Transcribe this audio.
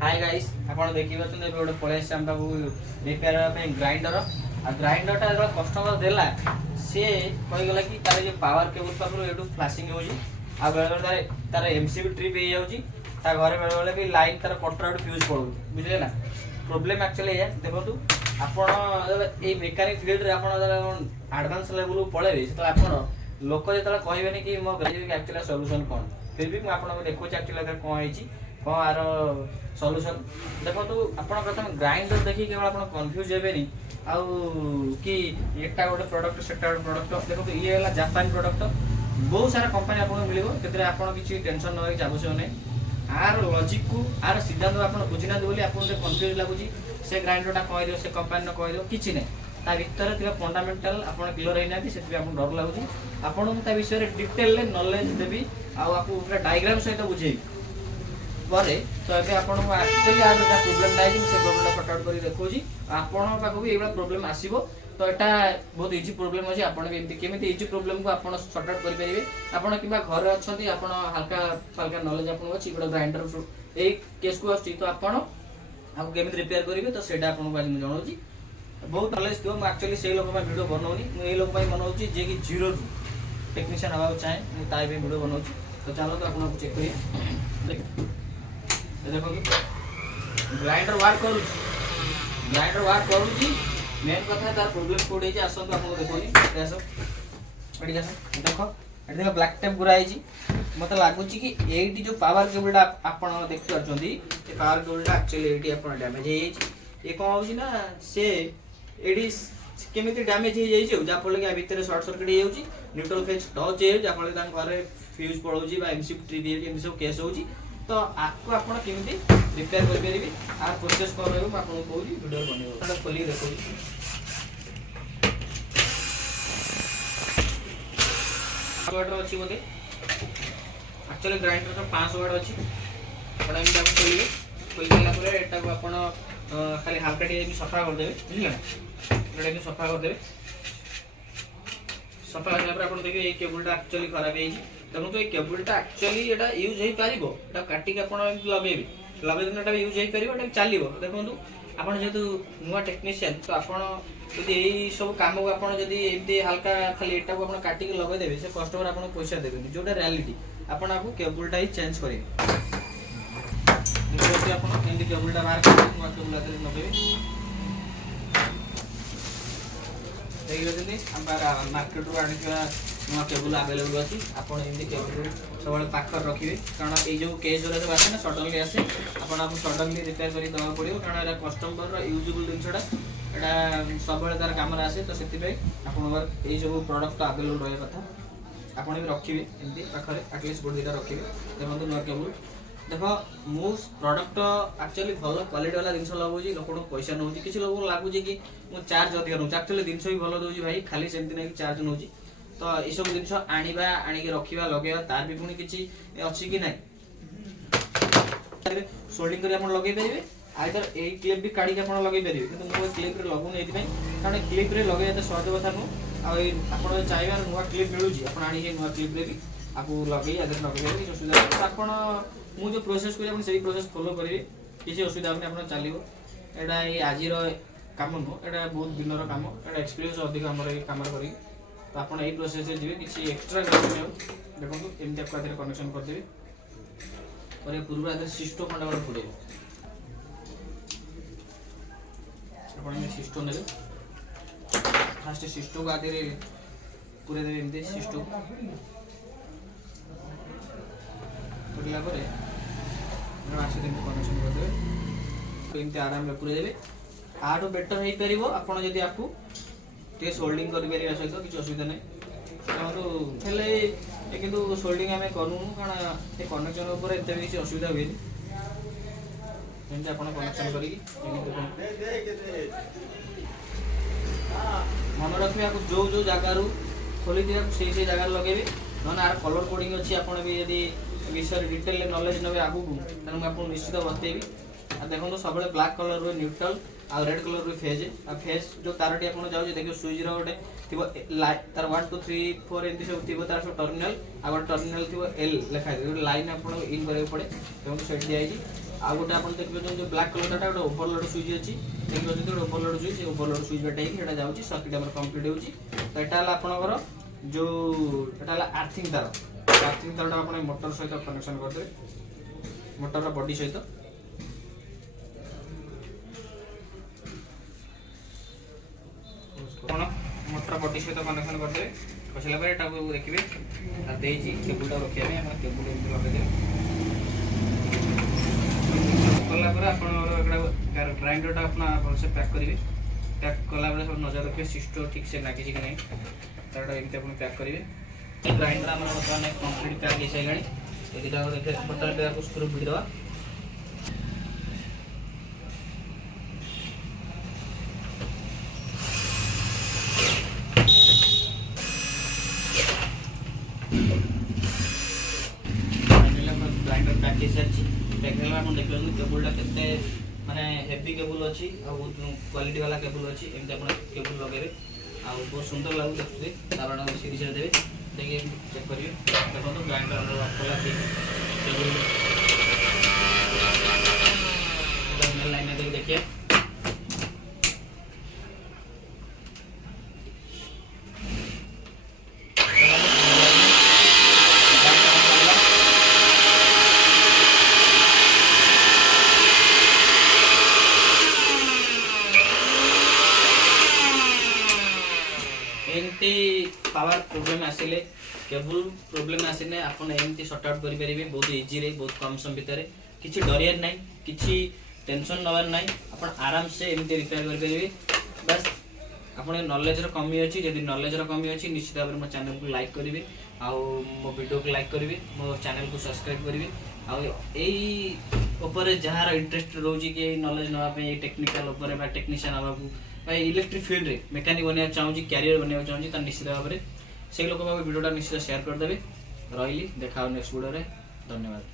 Hi guys आपण देखि बचन ए गोटे पळे आम बाबू रिपेयर पे ग्राइंडर आ ग्राइंडर टा जो कस्टमर देला से कहि गला कि तारे जो पावर केबल पाखरो एटू फ्लैशिंग होजी आ बेले बेले तारे एमसीबी ट्रिप हे जाउची ता घरे बेले बेले भी लाइन तार कटर फ्यूज पड़ो बुझले ना प्रॉब्लम एक्चुअली है देखो तू आपण ए मेकानिक फील्ड रे आपण एडवांस लेवल पळेबे तो आपण लोक जेतला कहबेनी कि मो ग्राइंडर एक्चुअली सॉल्यूशन कोन फिर भी मैं आपन देखो एक्चुअली कोन हेची कोन आर सॉल्यूशन देखो तो आपण प्रथम ग्राइंडर देखि केवल आपण कंफ्यूज हेबेनी आउ कि एटा गोटे प्रोडक्ट सेटा गोटे प्रोडक्ट देखो तो ये वाला जापान प्रोडक्ट बहुत सारा कंपनी आपको मिलिबो केतरे आपण किछि टेंशन न होई आवश्यक नै आर लॉजिक को आर सिद्धांत आपण बुझिना बोली आपण से कंफ्यूज लागुची से ग्राइंडर टा कहि दियो से कंपनी न कहि दियो किछि नै ता भीतर थिबा फंडामेंटल आपण क्लियर होई नाथि सेति आपण डर लागुची आपण ता विषय रे डिटेल ले नॉलेज देबी आ आपको पूरा डायग्राम सहित बुझेई परे तो एबे आपण एक्चुअली आ जो प्रॉब्लम नाइ से प्रॉब्लम सॉर्ट आउट करी देखोजी आपण पाखो भी एबा प्रॉब्लम आसीबो तो एटा बहुत इजी प्रॉब्लम अछि आपण भी एमति केमिति इजी प्रॉब्लम को आपण सॉर्ट आउट करि परिबे आपण किबा घर अछंती आपण हल्का हल्का नॉलेज आपण अछि गोटे ग्राइंडर ए केस को अछि तो आपण आपको केमिति रिपेयर करिवे तो सेटा आपण को आज मैं जणाउची बहुत नॉलेज दियो मैं एक्चुअली से लोक में वीडियो बनाउनी मैं ए लोक में बनाउची जे कि जीरो टेक्नीशियन हवा चाहे मैं ताई भी वीडियो बनाउची तो चलो तो आपण को चेक करिए देखो कि ग्राइंडर वर्क करूची मेन कथा तार प्रॉब्लम कोड है आसो तो आपन देखोनी आसो एडी आसो देखो एडी देखो ब्लैक टेप गुरा आइची मते लागुची कि एडी जो पावर केबलटा आपन देखि परछंती ए पावर केबलटा एक्चुअली एडी आपन डैमेज हे जाइची ए कोन होची ना से एडी केमिति डैमेज हे जाइची जा पले कि भीतर शॉर्ट सर्किट हे जाउची न्यूट्रल फेज टच हे जा पले तान घरे फ्यूज पळौची बा एमसीबी ट्रिप हे एमसी सब केस होची तो आपको आपण केमिति रिपेयर कर परिबे आ प्रोसेस कर रहबो आपण को वीडियो बनेबो तडा खोली देखो वाट अछि बोले एक्चुअली ग्राइंडर तो 500 वाट अछि आपण एम दाब खोली देला परे एटा को आपण खाली हल्का टे सफा कर देबे बुझिला एटा भी सफा कर देबे सफा करला पर आपण देखिए ए केबलटा एक्चुअली खराब हे तनु तो ए केबलटा एक्चुअली एटा यूज हे पारिबो एटा काटी के आपण लगेबे लगेबे एटा यूज हे पारिबो एटा चलिबो देखंतु आपण जेतु नुवा टेक्नीशियन तो आपण यदि एई सब काम को आपण यदि एमती हल्का खाली एटा को आपण काटी के लगे देबे से कस्टमर आपण पैसा देबेनी जोटा रियलिटी आपण आपको केबलटा ही चेंज करिवे देखो आपण एंडी केबलटा बाहर कर नुवा केबल आते लगेबे देखिए हम मार्केट रू आनिथिबा नुवा केबल अवेलेबल अछि आपण एंडी केबल सबले पाखर रखिबे कारण ए जो केस जोरा सब आसे ना सडनली आसे आपण आपको सडनली रिपेयर करी दवा पड़ियो कारण एरा कस्टमर रो यूजेबल दिनछडा एटा सबले तार काम रे आसे तो सेति पे आपण ए जो प्रोडक्ट अवेलेबल रहे कथा आपण भी रखिबे एंडी पाखरे एटलीस्ट बोर्ड दिटा रखिबे देखो नुवा केबल देखो मो प्रोडक्ट एक्चुअली भलो क्वालिटी वाला जिनस लगौची लोक पैसा नौची किछि लोक लागुची कि मो चार्ज अधिक नौची एक्चुअली जिनस भी भलो दोची भाई खाली सेमति नै चार्ज नौची तो ए सब जिनस आनिबा आनि के रखिबा लगेबा तार भी पुनी किछि अछि कि नै सोल्डिंग करी आपण लगेई परिबे आइदर ए क्लिप भी काढी के आपण लगेई परिबे किंतु मो क्लिप रे लगुन एति पई कारण क्लिप रे लगे त सहज कथा नु आ आपण चाहबा नुवा क्लिप मिलुची आपण आनि के नुवा क्लिप रे भी आपको लगेई आदर लगेई कि सुविधा तो आपण मु जो प्रोसेस करी आपण सेही प्रोसेस फॉलो करिवे किछि असुविधा आपण आपण चलिबो एडा ए आजि रो काम नो एडा बहुत दिन रो काम एडा एक्सपीरियंस अधिक हमर ए काम करी तो आपण एही प्रोसेस से जिवे किछि एक्स्ट्रा करथियो देखो एमते आपको आदर कनेक्शन कर देबे और ए पूरा आदर सिस्टम खंडा वाला पड़ेबो आपण में सिस्टम ने फास्ट सिस्टम को आदर पूरे देबे एमते सिस्टम पुरला परे आसे दिन कनेक्शन कर देबे एमते आराम रे पूरे देबे आरो बेटर हेई परिबो आपण जदी आपको ते सोल्डिंग करि परिबा सहित किछ असुविधा नै तो हेले ए किंतु सोल्डिंग हमें करू कारण ए कनेक्शन ऊपर एते भी किछ असुविधा होइनी एमते आपण कनेक्शन करी मन रखिबा को जो जगह रु खोली दिया से जगह लगेबे न आर कलर कोडिंग अछि आपण भी यदि विषय डिटेल नॉलेज नबे आगु तने मैं आपको निश्चित बतेबी आ देखो तो सबले ब्लैक कलर रो न्यूट्रल आ रेड कलर रो फेज आ फेज जो तारटी आपण जाउ जे देखियो स्विच रो गोटे थिबो तार 1 2 3 4 एंती सब थिबो तार टर्मिनल आ गोटे टर्मिनल थिबो एल लिखा है लाइन आपण इन करे पड़े देखो सेट दिया है आ गोटे आप देखिए जो ब्लैक कलर गोटे ओवरलोड स्विच अच्छी देखिए गोटे ओवरलोड स्विच ओवरलोड स्विच बाटे जाऊँगी सर्किट आम कम्प्लीट होची तो यहाँ आपंकर जो आर्थिंग तार आप मोटर सहित कनेक्शन करदे मोटर बॉडी सहित मोटर बॉडी सहित कनेक्शन करदे कसला देखिए केबुल रखा केबुल लगे कलापर ग्राइंडर भलसे पैक करेंगे पैक कला सब नजर रखिए सिस्टम ठीक से लगी कि नहीं तार एमती आप पैक करेंगे ग्राइंडर आम बर्तमान कम्प्लीट पैक हो सारे ये देखिए बर्तमान आपको स्क्रू भिड़वा ग्राइंडर पैक हो सारी देखिए केबुलटा के माने हेवी केबुल अच्छी बहुत क्वालिटी वाला केबुल अच्छी एमती आप केबुल लगे आ बहुत सुंदर लगू देखते कारण सीरीज देवे देखिए चेक करिए देखो ग्राइंडर केबुल लाइन देखिए एमती पावर प्रोब्लेम आसिले केबल प्रोब्लेम आसिने आपन एमती सॉर्ट आउट करि परिबे बहुत इजी रे बहुत कम समय भितर किछि डरियर नाही किछि टेंशन नवर नाही आपन आराम से एमती रिपेयर करि परिबे बस आपन नॉलेज रो कमी अछि यदि नॉलेज रो कमी अछि निश्चित भाबरे मो चैनल को लाइक करिवे आ मो वीडियो को लाइक करिवे मो चैनल को सब्सक्राइब करिवे आ एई ऊपर जहार इंटरेस्ट रोजी के नॉलेज नवा पे टेक्निकल ऊपर बा टेक्नीशियन आबाकू भाई इलेक्ट्रिक फील्ड रे मेकानिक बनवा चाहूँ कैरियर बनवा चाहूँ निश्चित भाव में से लोक वीडियोटा निश्चित शेयर करदे रही देखा नेक्स्ट वीडियो रे धन्यवाद।